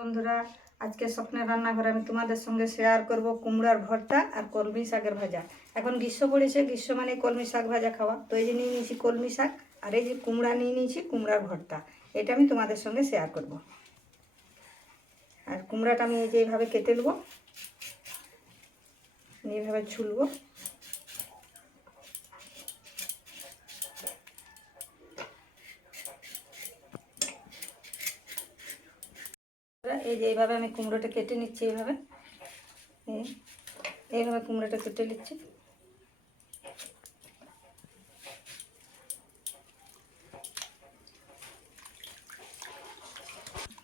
বন্ধুরা, আজকে স্বপ্নের রান্নাঘরে আমি তোমাদের সঙ্গে শেয়ার করব কুমড়ার ভর্তা আর কলমি শাকের ভাজা। এখন গ্রীষ্ম পড়েছে, গ্রীষ্ম মানে কলমি শাক ভাজা খাওয়া। তো এই যে নিয়ে নিয়েছি কলমি শাক, আর এই যে কুমড়া নিয়ে নিয়েছি কুমড়ার ভর্তা। এটা আমি তোমাদের সঙ্গে শেয়ার করব। আর কুমড়াটা আমি এই যে এইভাবে কেটে নেবো, এইভাবে ছুলবো। এই যে এইভাবে আমি কুমড়োটা কেটে নিচ্ছি, এইভাবে কুমড়োটা কেটে নিচ্ছি।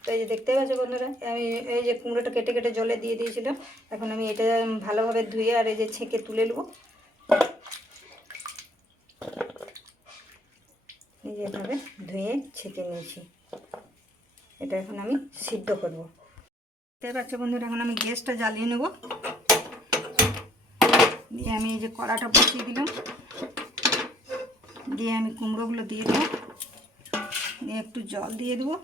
তো এই যে দেখতে পাচ্ছ বন্ধুরা, আমি এই যে কুমড়োটা কেটে কেটে জলে দিয়ে দিয়েছিলাম। এখন আমি এটা ভালোভাবে ধুয়ে আর এই যে ছেঁকে তুলে নেবো। এই যে এভাবে ধুয়ে ছেঁকে নিয়েছি। এটা এখন আমি সিদ্ধ করব। দেখতে পাচ্ছ বন্ধুরা, এখন আমি গ্যাসটা জ্বালিয়ে নেব। দিয়ে আমি এই যে কড়াটা বসিয়ে দিলাম, দিয়ে আমি কুমড়োগুলো দিয়ে দেবো, দিয়ে একটু জল দিয়ে দেবো,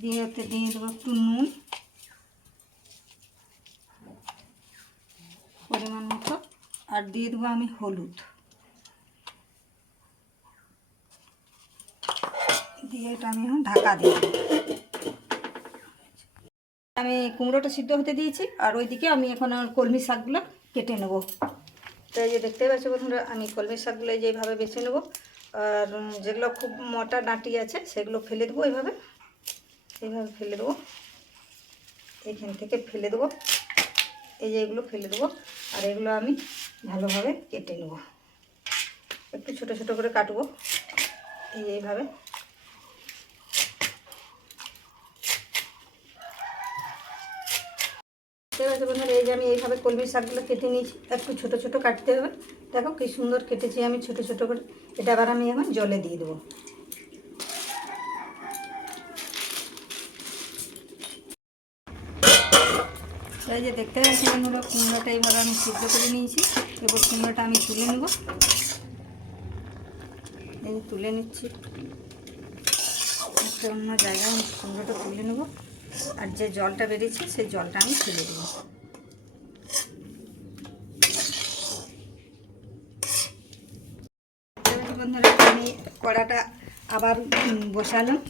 দিয়ে ওতে দিয়ে দেবো একটু নুন পরিমাণ মতো, আর দিয়ে দেবো আমি হলুদ। দিয়ে এটা আমি এখন ঢাকা দিয়ে দেবো। আমি কুমড়োটা সিদ্ধ হতে দিয়েছি, আর ওইদিকে আমি এখন কলমি শাকগুলো কেটে নেব। তো এই যে দেখতে পাচ্ছ বন্ধুরা, আমি কলমি শাকগুলো যেভাবে বেছে নেব। আর যেগুলো খুব মোটা ডাঁটি আছে সেগুলো ফেলে দেবো, এইভাবে ফেলে দেবো। এইখান থেকে ফেলে দেবো, এই যে এগুলো ফেলে দেবো। আর এগুলো আমি ভালোভাবে কেটে নেব, একটু ছোটো ছোটো করে কাটবো এইভাবে। ঠিক আছে বন্ধুরা, এই যে আমি এইভাবে কলমি শাকগুলো কেটে নিয়েছি, একটু ছোটো ছোটো কাটতে হবে। দেখো কি সুন্দর কেটেছি আমি ছোটো ছোটো করে। এটা আবার আমি এখন জলে দিয়ে দেবো। এই যে দেখতে পাচ্ছি বন্ধুরা, কুমড়োটা এইভাবে আমি সিদ্ধ করে নিয়েছি। এবার কুমড়োটা আমি তুলে নেব, এই তুলে নিচ্ছি একটা অন্য জায়গায়। আমি কুমড়োটা তুলে নেব, আর যে জলটা বেরিয়েছে সেই জলটা আমি ফেলে দেবো। বন্ধুরা, আমি কড়াটা আবার বসালাম।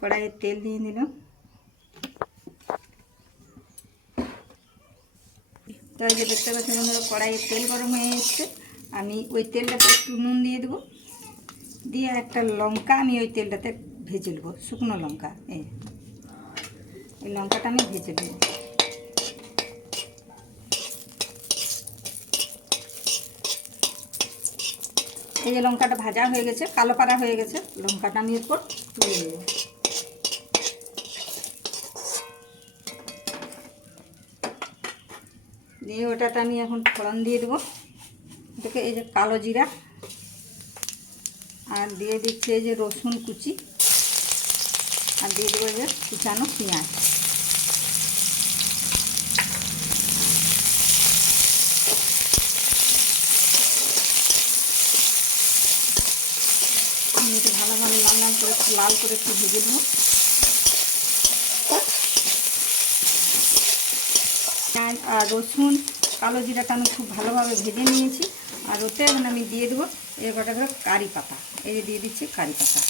কড়াইয়ে তেল দিয়ে দিলাম। তো এই যে দেখতে পাচ্ছি বন্ধুরা, কড়াইয়ে তেল গরম হয়ে এসছে। আমি ওই তেলটাতে একটু নুন দিয়ে দেবো, দিয়ে একটা লঙ্কা আমি ওই তেলটাতে ভেজে নেবো, শুকনো লঙ্কা। এই লঙ্কাটা আমি ভেজে নেব। এই যে লঙ্কাটা ভাজা হয়ে গেছে, কালো পাড়া হয়ে গেছে, লঙ্কাটা আমি এরপর তুলে নেব। দিয়ে ওটাতে আমি এখন ফোড়ন দিয়ে দেবো। দেখে এই যে কালো জিরা, আর দিয়ে দিচ্ছি এই যে রসুন কুচি, আর দিয়ে দেবো এই যে কুচানো পেঁয়াজ। আমি এটা ভালোভাবে লাল করে একটু ভেজে দেবো। পেঁয়াজ আর রসুন কালো জিরাটা আমি খুব ভালোভাবে ভেজে নিয়েছি। আর ওতে এখন আমি দিয়ে দেবো এই কটা ধরো কারি পাতা। এই যে দিয়ে দিচ্ছি কারি পাতা।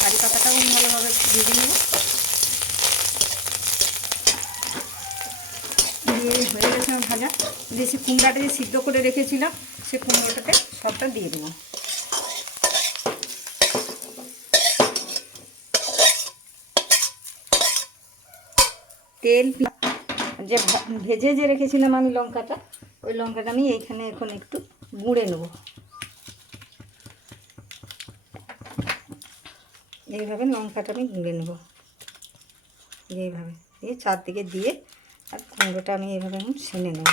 কারি পাতাটাও আমি ভালোভাবে ভেজে নেব। দিয়ে হয়ে গেছে আমার ভাজা। দিয়ে সে কুমড়াটা যে সিদ্ধ করে রেখেছিলাম, সে কুমড়োটাকে সবটা দিয়ে দেবো। তেল যে ভেজে যে রেখেছিলাম আমি লঙ্কাটা, ওই লঙ্কাটা আমি এইখানে এখন একটু গুঁড়ে নেব। এইভাবে লঙ্কাটা আমি গুঁড়ে নেব, এইভাবে দিয়ে চারদিকে দিয়ে। আর কুমড়োটা আমি এইভাবে এখন ছেনে নেব।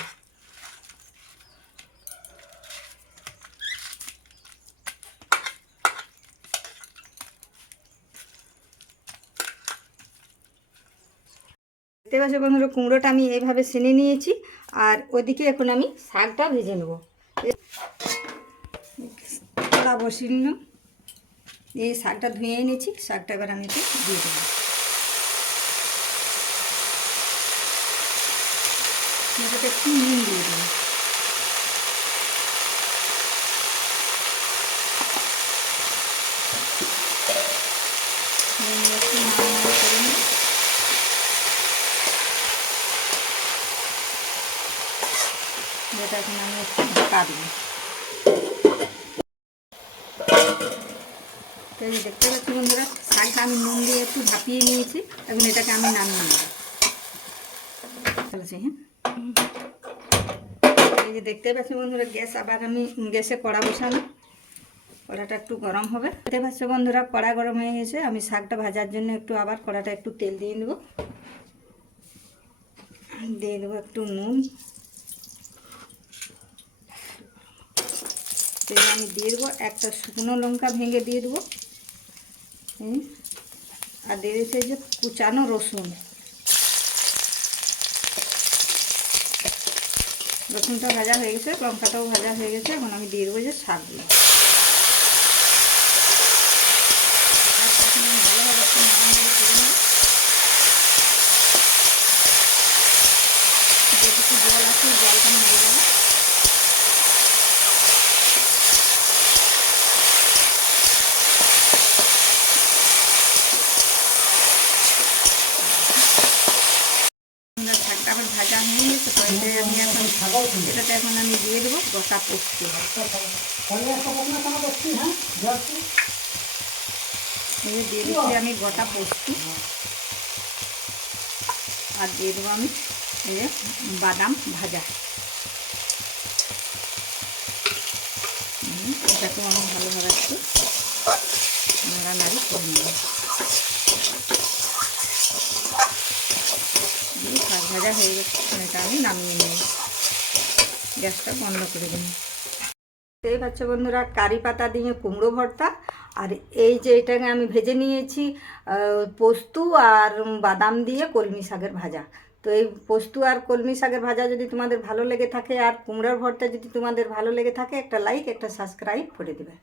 দেখতে পাচ্ছ বন্ধুরা, কুমড়োটা আমি এইভাবে সেনে নিয়েছি, আর ওইদিকে এখন আমি শাকটা ভেজে নেব। কড়া বসিয়ে নিলাম, এই শাকটা ধুয়ে এনেছি, শাকটা এবার আমি একটু দিয়ে দেবো। এটাতে একটু নুন দিয়ে দেবো। একটু নাড়াচাড়া করে নিই। যেটা এখন আমি একটু ঢাকা দেবো। তো এই দেখতে পাচ্ছি বন্ধুরা, শাকটা আমি নুন দিয়ে একটু ভাপিয়ে নিয়েছি, এখন এটাকে আমি নামিয়ে নেব। চলেছি, হ্যাঁ। এই যে দেখতে পাচ্ছি বন্ধুরা, আবার আমি গ্যাসে কড়া বসানো, কড়াটা একটু গরম হবে। দেখতে পাচ্ছ বন্ধুরা, কড়া গরম হয়ে গেছে। আমি শাকটা ভাজার জন্য একটু আবার কড়াটা একটু তেল দিয়ে দেবো। দিয়ে দেবো একটু নুন, তেল আমি দিয়ে দেবো। একটা শুকনো লঙ্কা ভেঙে দিয়ে দেবো, আর দিয়ে দিচ্ছে যে কুচানো রসুন। রসুনটা ভাজা হয়ে গেছে, লঙ্কাটাও ভাজা হয়ে গেছে। এখন আমি দিয়ে দেবো যে শাকগুলো। ভালোভাবে একটু নাড়ানাড়ি করে নেব। যেটুকু জল আছে জলটা মেরে দেবো। শাকটা আবার ভাজা হয়ে গেছে, তো এটাতে এখন আমি দিয়ে দেবো গোটা পোস্ত। এই যে দিয়ে দিচ্ছি আমি গোটা পোস্ত, আর দিয়ে দেবো আমি এই যে বাদাম ভাজা। এটাকেও আমি ভালোভাবে একটু নাড়ানাড়ি করে নেব। শাক ভাজা হয়ে গেছে, এটা আমি নামিয়ে নেব, গ্যাসটা বন্ধ করে দেব। এই হচ্ছে বন্ধুরা কারি পাতা দিয়ে কুমড়ো ভর্তা। আর এই যে এটাকে আমি ভেজে নিয়েছি পোস্ত আর বাদাম দিয়ে কলমি শাকের ভাজা। তো এই পোস্ত আর কলমি শাকের ভাজা যদি তোমাদের ভালো লেগে থাকে, আর কুমড়োর ভর্তা যদি তোমাদের ভালো লেগে থাকে, একটা লাইক একটা সাবস্ক্রাইব করে দেবে।